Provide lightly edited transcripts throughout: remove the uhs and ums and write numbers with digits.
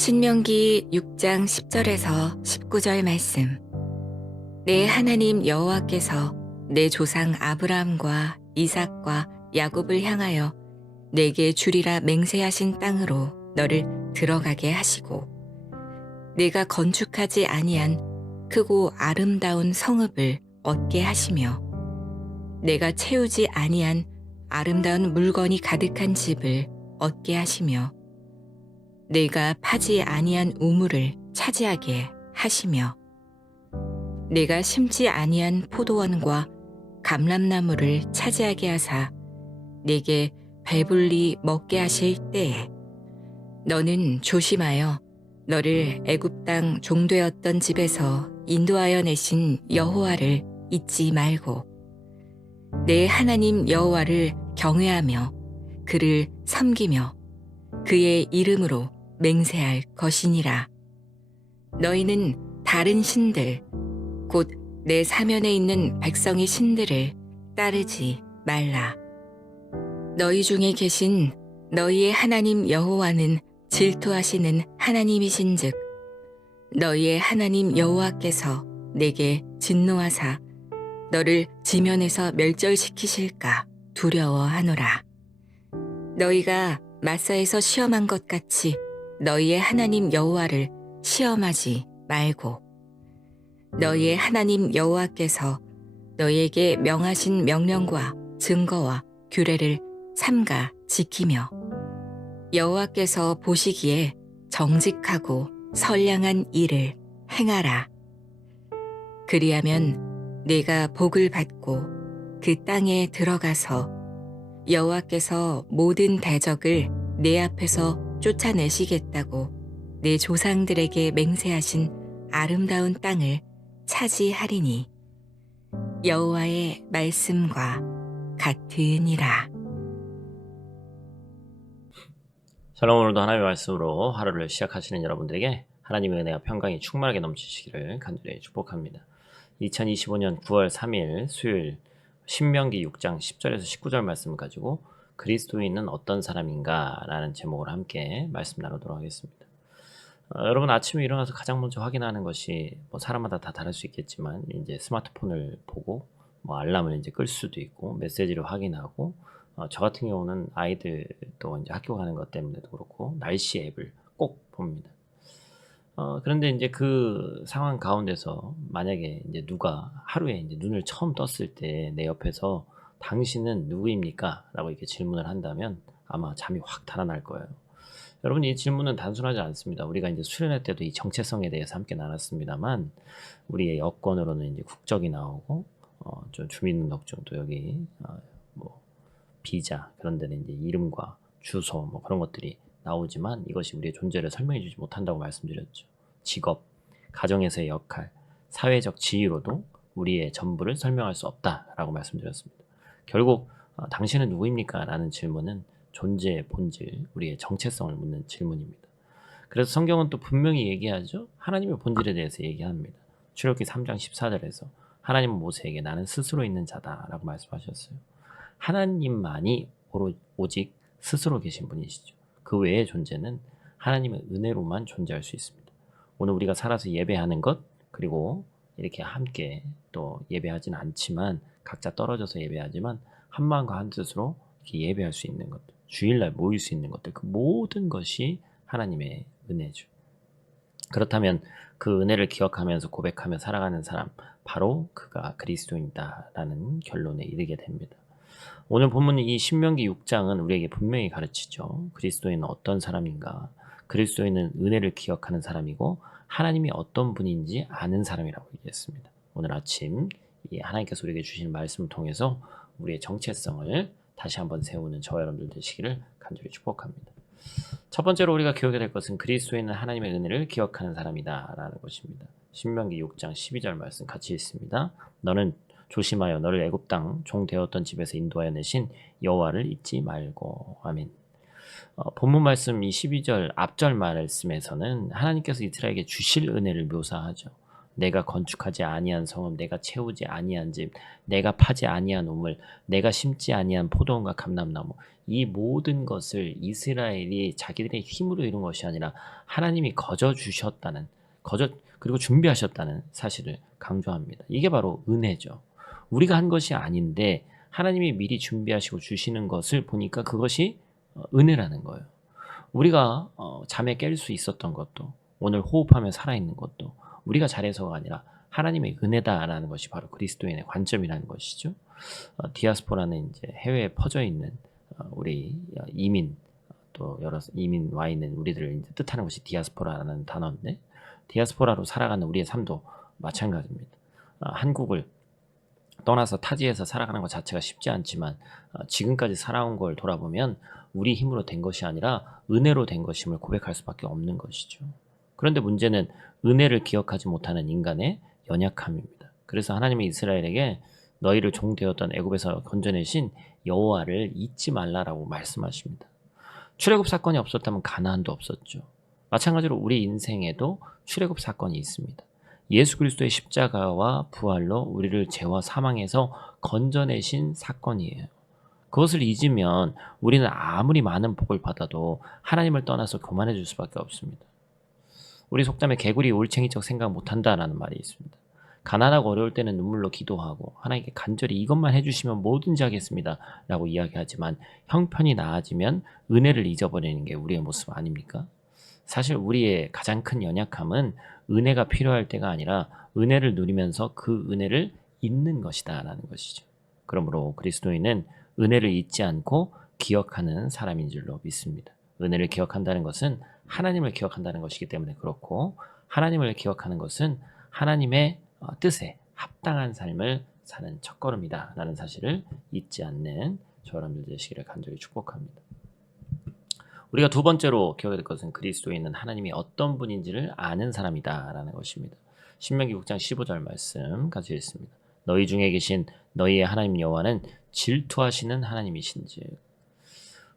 신명기 6장 10절에서 19절 말씀. 내 하나님 여호와께서 내 조상 아브라함과 이삭과 야곱을 향하여 내게 주리라 맹세하신 땅으로 너를 들어가게 하시고, 내가 건축하지 아니한 크고 아름다운 성읍을 얻게 하시며, 내가 채우지 아니한 아름다운 물건이 가득한 집을 얻게 하시며, 내가 파지 아니한 우물을 차지하게 하시며, 내가 심지 아니한 포도원과 감람나무를 차지하게 하사 내게 배불리 먹게 하실 때에 너는 조심하여 너를 애굽 땅 종되었던 집에서 인도하여 내신 여호와를 잊지 말고 내 하나님 여호와를 경외하며 그를 섬기며 그의 이름으로 맹세할 것이니라. 너희는 다른 신들 곧 내 사면에 있는 백성의 신들을 따르지 말라. 너희 중에 계신 너희의 하나님 여호와는 질투하시는 하나님이신즉 너희의 하나님 여호와께서 내게 진노하사 너를 지면에서 멸절시키실까 두려워하노라. 너희가 마사에서 시험한 것 같이 너희의 하나님 여호와를 시험하지 말고 너희의 하나님 여호와께서 너희에게 명하신 명령과 증거와 규례를 삼가 지키며 여호와께서 보시기에 정직하고 선량한 일을 행하라. 그리하면 내가 복을 받고 그 땅에 들어가서 여호와께서 모든 대적을 내 앞에서 쫓아내시겠다고 내 조상들에게 맹세하신 아름다운 땅을 차지하리니 여호와의 말씀과 같으니라. 샬롬. 오늘도 하나님의 말씀으로 하루를 시작하시는 여러분들에게 하나님의 은혜와 평강이 충만하게 넘치시기를 간절히 축복합니다. 2025년 9월 3일 수요일 신명기 6장 10절에서 19절 말씀을 가지고 그리스도인은 어떤 사람인가 라는 제목으로 함께 말씀 나누도록 하겠습니다. 여러분, 아침에 일어나서 가장 먼저 확인하는 것이 사람마다 다 다를 수 있겠지만 이제 스마트폰을 보고 알람을 이제 끌 수도 있고 메시지를 확인하고 저 같은 경우는 아이들도 이제 학교 가는 것 때문에도 그렇고 날씨 앱을 꼭 봅니다. 그런데 이제 그 상황 가운데서 만약에 이제 누가 하루에 이제 눈을 처음 떴을 때 내 옆에서 당신은 누구입니까? 라고 이렇게 질문을 한다면 아마 잠이 확 달아날 거예요. 여러분, 이 질문은 단순하지 않습니다. 우리가 이제 수련회 때도 이 정체성에 대해서 함께 나눴습니다만 우리의 여권으로는 이제 국적이 나오고 좀 주민등록증도 여기 비자 그런 데는 이제 이름과 주소 그런 것들이 나오지만 이것이 우리의 존재를 설명해 주지 못한다고 말씀드렸죠. 직업, 가정에서의 역할, 사회적 지위로도 우리의 전부를 설명할 수 없다라고 말씀드렸습니다. 결국 당신은 누구입니까? 라는 질문은 존재의 본질, 우리의 정체성을 묻는 질문입니다. 그래서 성경은 또 분명히 얘기하죠. 하나님의 본질에 대해서 얘기합니다. 출애굽기 3장 14절에서 하나님은 모세에게 나는 스스로 있는 자다 라고 말씀하셨어요. 하나님만이 오직 스스로 계신 분이시죠. 그 외의 존재는 하나님의 은혜로만 존재할 수 있습니다. 오늘 우리가 살아서 예배하는 것, 그리고 이렇게 함께 또 예배하진 않지만 각자 떨어져서 예배하지만 한 마음과 한 뜻으로 이렇게 예배할 수 있는 것들, 주일날 모일 수 있는 것들, 그 모든 것이 하나님의 은혜죠. 그렇다면 그 은혜를 기억하면서 고백하며 살아가는 사람, 바로 그가 그리스도인이다라는 결론에 이르게 됩니다. 오늘 본문은 이 신명기 6장은 우리에게 분명히 가르치죠. 그리스도인은 어떤 사람인가? 그리스도인은 은혜를 기억하는 사람이고 하나님이 어떤 분인지 아는 사람이라고 얘기했습니다. 오늘 아침 이 하나님께서 우리에게 주신 말씀을 통해서 우리의 정체성을 다시 한번 세우는 저와 여러분들 되시기를 간절히 축복합니다. 첫 번째로 우리가 기억해야 될 것은 그리스도인은 하나님의 은혜를 기억하는 사람이다 라는 것입니다. 신명기 6장 12절 말씀 같이 읽습니다. 너는 조심하여 너를 애굽 땅 종 되었던 집에서 인도하여 내신 여호와를 잊지 말고. 아멘. 본문 말씀 이 12절 앞절 말씀에서는 하나님께서 이스라엘에게 주실 은혜를 묘사하죠. 내가 건축하지 아니한 성읍, 내가 채우지 아니한 집, 내가 파지 아니한 우물, 내가 심지 아니한 포도원과 감람나무, 이 모든 것을 이스라엘이 자기들의 힘으로 이룬 것이 아니라 하나님이 거저 주셨다는, 그리고 준비하셨다는 사실을 강조합니다. 이게 바로 은혜죠. 우리가 한 것이 아닌데 하나님이 미리 준비하시고 주시는 것을 보니까 그것이 은혜라는 거예요. 우리가 잠에 깰 수 있었던 것도, 오늘 호흡하며 살아있는 것도 우리가 잘해서가 아니라 하나님의 은혜다라는 것이 바로 그리스도인의 관점이라는 것이죠. 디아스포라는 이제 해외에 퍼져 있는 우리 이민, 또 여러 이민 와 있는 우리들을 이제 뜻하는 것이 디아스포라라는 단어인데, 디아스포라로 살아가는 우리의 삶도 마찬가지입니다. 한국을 떠나서 타지에서 살아가는 것 자체가 쉽지 않지만 지금까지 살아온 걸 돌아보면 우리 힘으로 된 것이 아니라 은혜로 된 것임을 고백할 수밖에 없는 것이죠. 그런데 문제는 은혜를 기억하지 못하는 인간의 연약함입니다. 그래서 하나님이 이스라엘에게 너희를 종 되었던 애굽에서 건져내신 여호와를 잊지 말라라고 말씀하십니다. 출애굽 사건이 없었다면 가나안도 없었죠. 마찬가지로 우리 인생에도 출애굽 사건이 있습니다. 예수 그리스도의 십자가와 부활로 우리를 죄와 사망에서 건져내신 사건이에요. 그것을 잊으면 우리는 아무리 많은 복을 받아도 하나님을 떠나서 교만해질 수밖에 없습니다. 우리 속담에 개구리 올챙이적 생각 못한다라는 말이 있습니다. 가난하고 어려울 때는 눈물로 기도하고 하나님께 간절히 이것만 해주시면 뭐든지 하겠습니다 라고 이야기하지만 형편이 나아지면 은혜를 잊어버리는 게 우리의 모습 아닙니까? 사실 우리의 가장 큰 연약함은 은혜가 필요할 때가 아니라 은혜를 누리면서 그 은혜를 잊는 것이다 라는 것이죠. 그러므로 그리스도인은 은혜를 잊지 않고 기억하는 사람인 줄로 믿습니다. 은혜를 기억한다는 것은 하나님을 기억한다는 것이기 때문에 그렇고, 하나님을 기억하는 것은 하나님의 뜻에 합당한 삶을 사는 첫걸음이다 라는 사실을 잊지 않는 저 여러분들 되시기를 간절히 축복합니다. 우리가 두 번째로 기억해야 될 것은 그리스도인은 하나님이 어떤 분인지를 아는 사람이다 라는 것입니다. 신명기 6장 15절 말씀 같이 읽습니다. 너희 중에 계신 너희의 하나님 여호와는 질투하시는 하나님이신즉.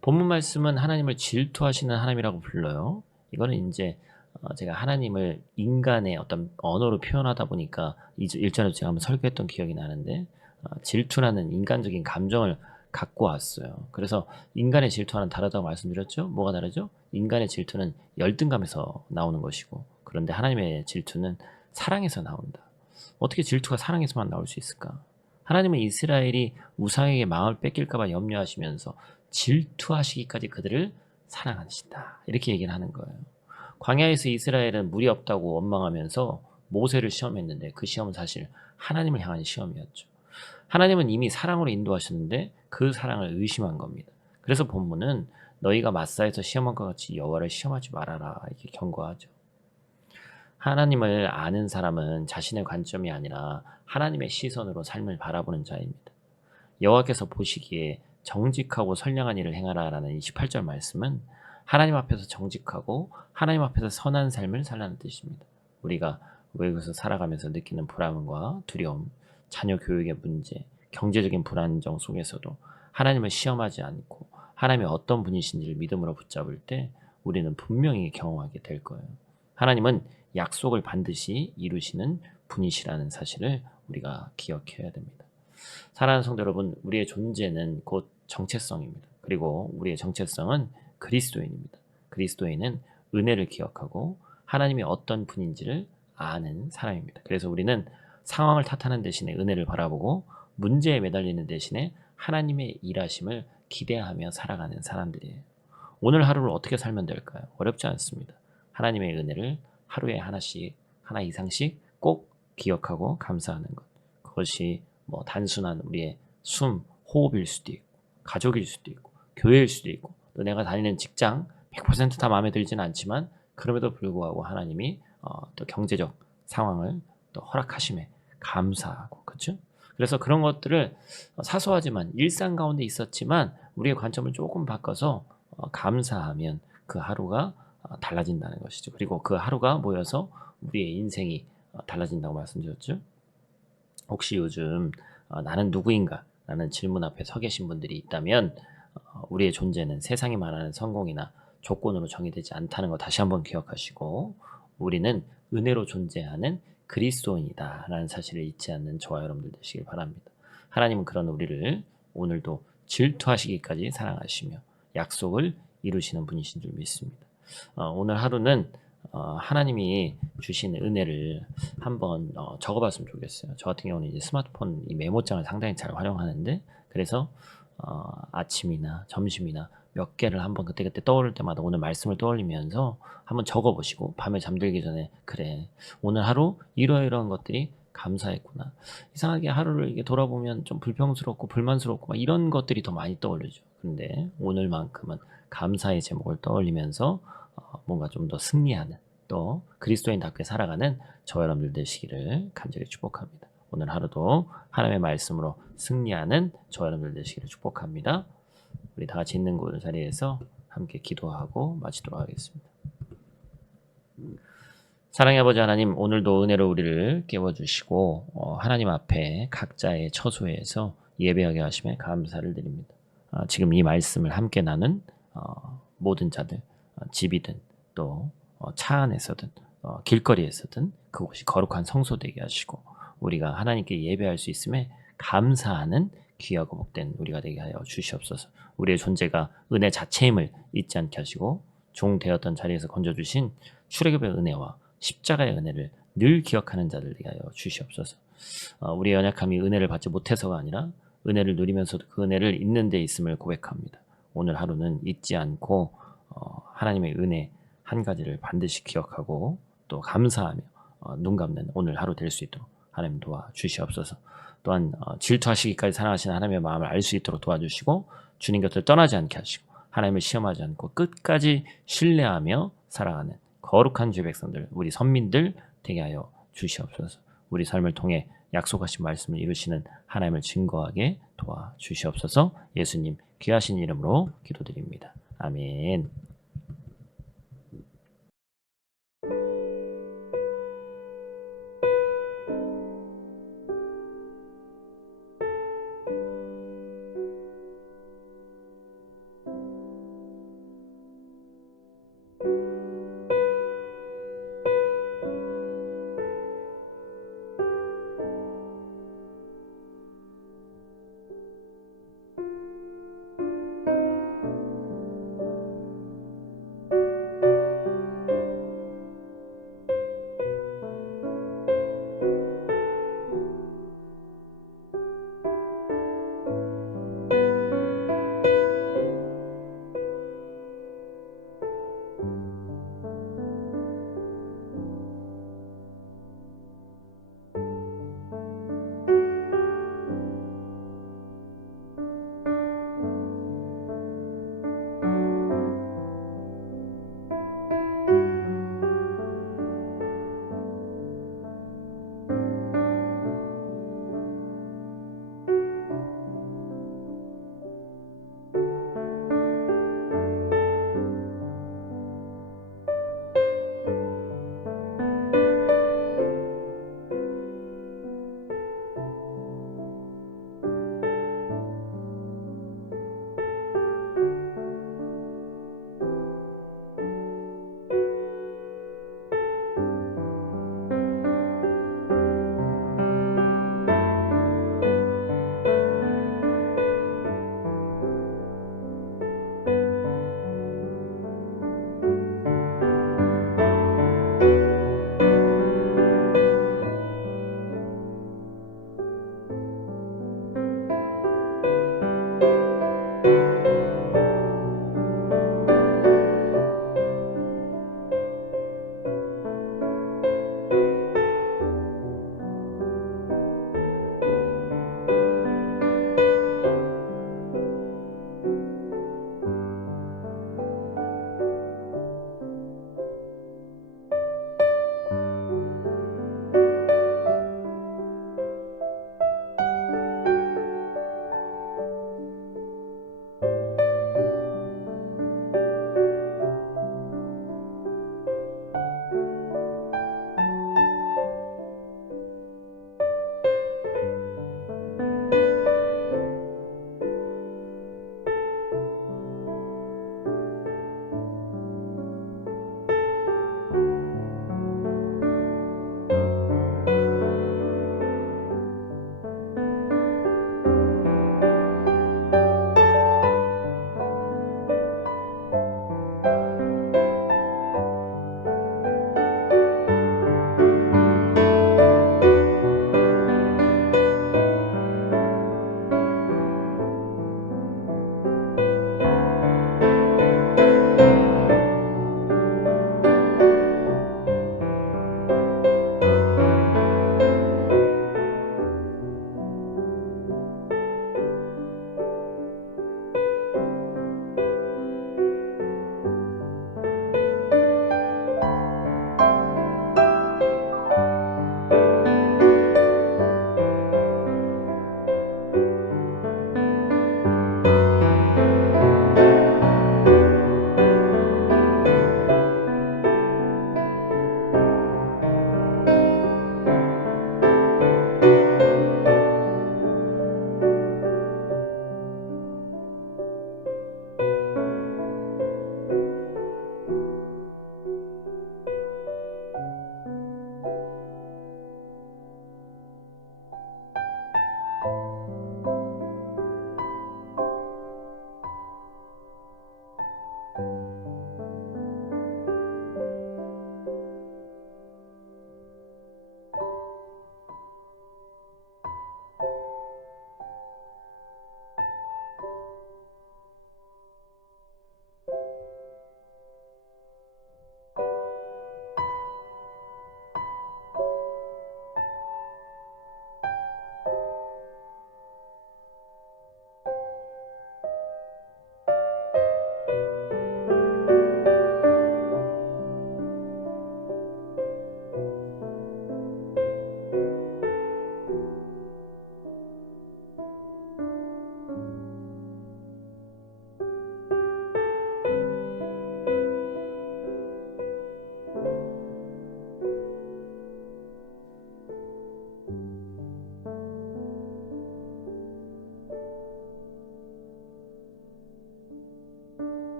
본문 말씀은 하나님을 질투하시는 하나님이라고 불러요. 이거는 이제 제가 하나님을 인간의 어떤 언어로 표현하다 보니까 1절에 제가 한번 설교했던 기억이 나는데, 질투라는 인간적인 감정을 갖고 왔어요. 그래서 인간의 질투와는 다르다고 말씀드렸죠. 뭐가 다르죠? 인간의 질투는 열등감에서 나오는 것이고, 그런데 하나님의 질투는 사랑에서 나온다. 어떻게 질투가 사랑에서만 나올 수 있을까? 하나님은 이스라엘이 우상에게 마음을 뺏길까봐 염려하시면서 질투하시기까지 그들을 사랑하신다, 이렇게 얘기를 하는 거예요. 광야에서 이스라엘은 물이 없다고 원망하면서 모세를 시험했는데 그 시험은 사실 하나님을 향한 시험이었죠. 하나님은 이미 사랑으로 인도하셨는데 그 사랑을 의심한 겁니다. 그래서 본문은 너희가 마사에서 시험한 것 같이 여호와를 시험하지 말아라, 이렇게 경고하죠. 하나님을 아는 사람은 자신의 관점이 아니라 하나님의 시선으로 삶을 바라보는 자입니다. 여호와께서 보시기에 정직하고 선량한 일을 행하라라는 28절 말씀은 하나님 앞에서 정직하고 하나님 앞에서 선한 삶을 살라는 뜻입니다. 우리가 외국에서 살아가면서 느끼는 불안과 두려움, 자녀 교육의 문제, 경제적인 불안정 속에서도 하나님을 시험하지 않고 하나님이 어떤 분이신지를 믿음으로 붙잡을 때 우리는 분명히 경험하게 될 거예요. 하나님은 약속을 반드시 이루시는 분이시라는 사실을 우리가 기억해야 됩니다. 사랑하는 성도 여러분, 우리의 존재는 곧 정체성입니다. 그리고 우리의 정체성은 그리스도인입니다. 그리스도인은 은혜를 기억하고 하나님이 어떤 분인지를 아는 사람입니다. 그래서 우리는 상황을 탓하는 대신에 은혜를 바라보고 문제에 매달리는 대신에 하나님의 일하심을 기대하며 살아가는 사람들이에요. 오늘 하루를 어떻게 살면 될까요? 어렵지 않습니다. 하나님의 은혜를 하루에 하나씩, 하나 이상씩 꼭 기억하고 감사하는 것. 그것이 뭐 단순한 우리의 숨, 호흡일 수도 있고, 가족일 수도 있고, 교회일 수도 있고, 또 내가 다니는 직장 100% 다 마음에 들지는 않지만 그럼에도 불구하고 하나님이 또 경제적 상황을 또 허락하심에 감사하고, 그렇죠? 그래서 그런 것들을 사소하지만 일상 가운데 있었지만 우리의 관점을 조금 바꿔서 감사하면 그 하루가 달라진다는 것이죠. 그리고 그 하루가 모여서 우리의 인생이 달라진다고 말씀드렸죠. 혹시 요즘 나는 누구인가? 라는 질문 앞에 서 계신 분들이 있다면 우리의 존재는 세상이 말하는 성공이나 조건으로 정의되지 않다는 거 다시 한번 기억하시고, 우리는 은혜로 존재하는 그리스도인이다라는 사실을 잊지 않는 저와 여러분들 되시길 바랍니다. 하나님은 그런 우리를 오늘도 질투하시기까지 사랑하시며 약속을 이루시는 분이신 줄 믿습니다. 오늘 하루는 하나님이 주신 은혜를 한번 적어봤으면 좋겠어요. 저 같은 경우는 이제 스마트폰 이 메모장을 상당히 잘 활용하는데, 그래서 아침이나 점심이나 몇 개를 한번 그때그때 떠오를 때마다 오늘 말씀을 떠올리면서 한번 적어보시고, 밤에 잠들기 전에 그래, 오늘 하루 이러이러한 것들이 감사했구나. 이상하게 하루를 이게 돌아보면 좀 불평스럽고 불만스럽고 막 이런 것들이 더 많이 떠오르죠. 근데 오늘만큼은 감사의 제목을 떠올리면서 뭔가 좀 더 승리하는, 또 그리스도인답게 살아가는 저 여러분들 되시기를 간절히 축복합니다. 오늘 하루도 하나님의 말씀으로 승리하는 저 여러분들 되시기를 축복합니다. 우리 다 같이 있는 곳 자리에서 함께 기도하고 마치도록 하겠습니다. 사랑의 아버지 하나님, 오늘도 은혜로 우리를 깨워주시고 하나님 앞에 각자의 처소에서 예배하게 하심에 감사를 드립니다. 지금 이 말씀을 함께 나눈 모든 자들, 집이든 또 차 안에서든 길거리에서든 그곳이 거룩한 성소 되게 하시고, 우리가 하나님께 예배할 수 있음에 감사하는 귀하고 복된 우리가 되게 하여 주시옵소서. 우리의 존재가 은혜 자체임을 잊지 않게 하시고, 종 되었던 자리에서 건져주신 출애굽의 은혜와 십자가의 은혜를 늘 기억하는 자들 되게 하여 주시옵소서. 우리의 연약함이 은혜를 받지 못해서가 아니라 은혜를 누리면서도 그 은혜를 잊는 데 있음을 고백합니다. 오늘 하루는 잊지 않고 하나님의 은혜 한 가지를 반드시 기억하고 또 감사하며 눈 감는 오늘 하루 될 수 있도록 하나님 도와주시옵소서. 또한 질투하시기까지 사랑하시는 하나님의 마음을 알 수 있도록 도와주시고, 주님 곁을 떠나지 않게 하시고 하나님을 시험하지 않고 끝까지 신뢰하며 살아가는 거룩한 주의 백성들, 우리 선민들 되게 하여 주시옵소서. 우리 삶을 통해 약속하신 말씀을 이루시는 하나님을 증거하게 도와주시옵소서. 예수님 귀하신 이름으로 기도드립니다. 아멘.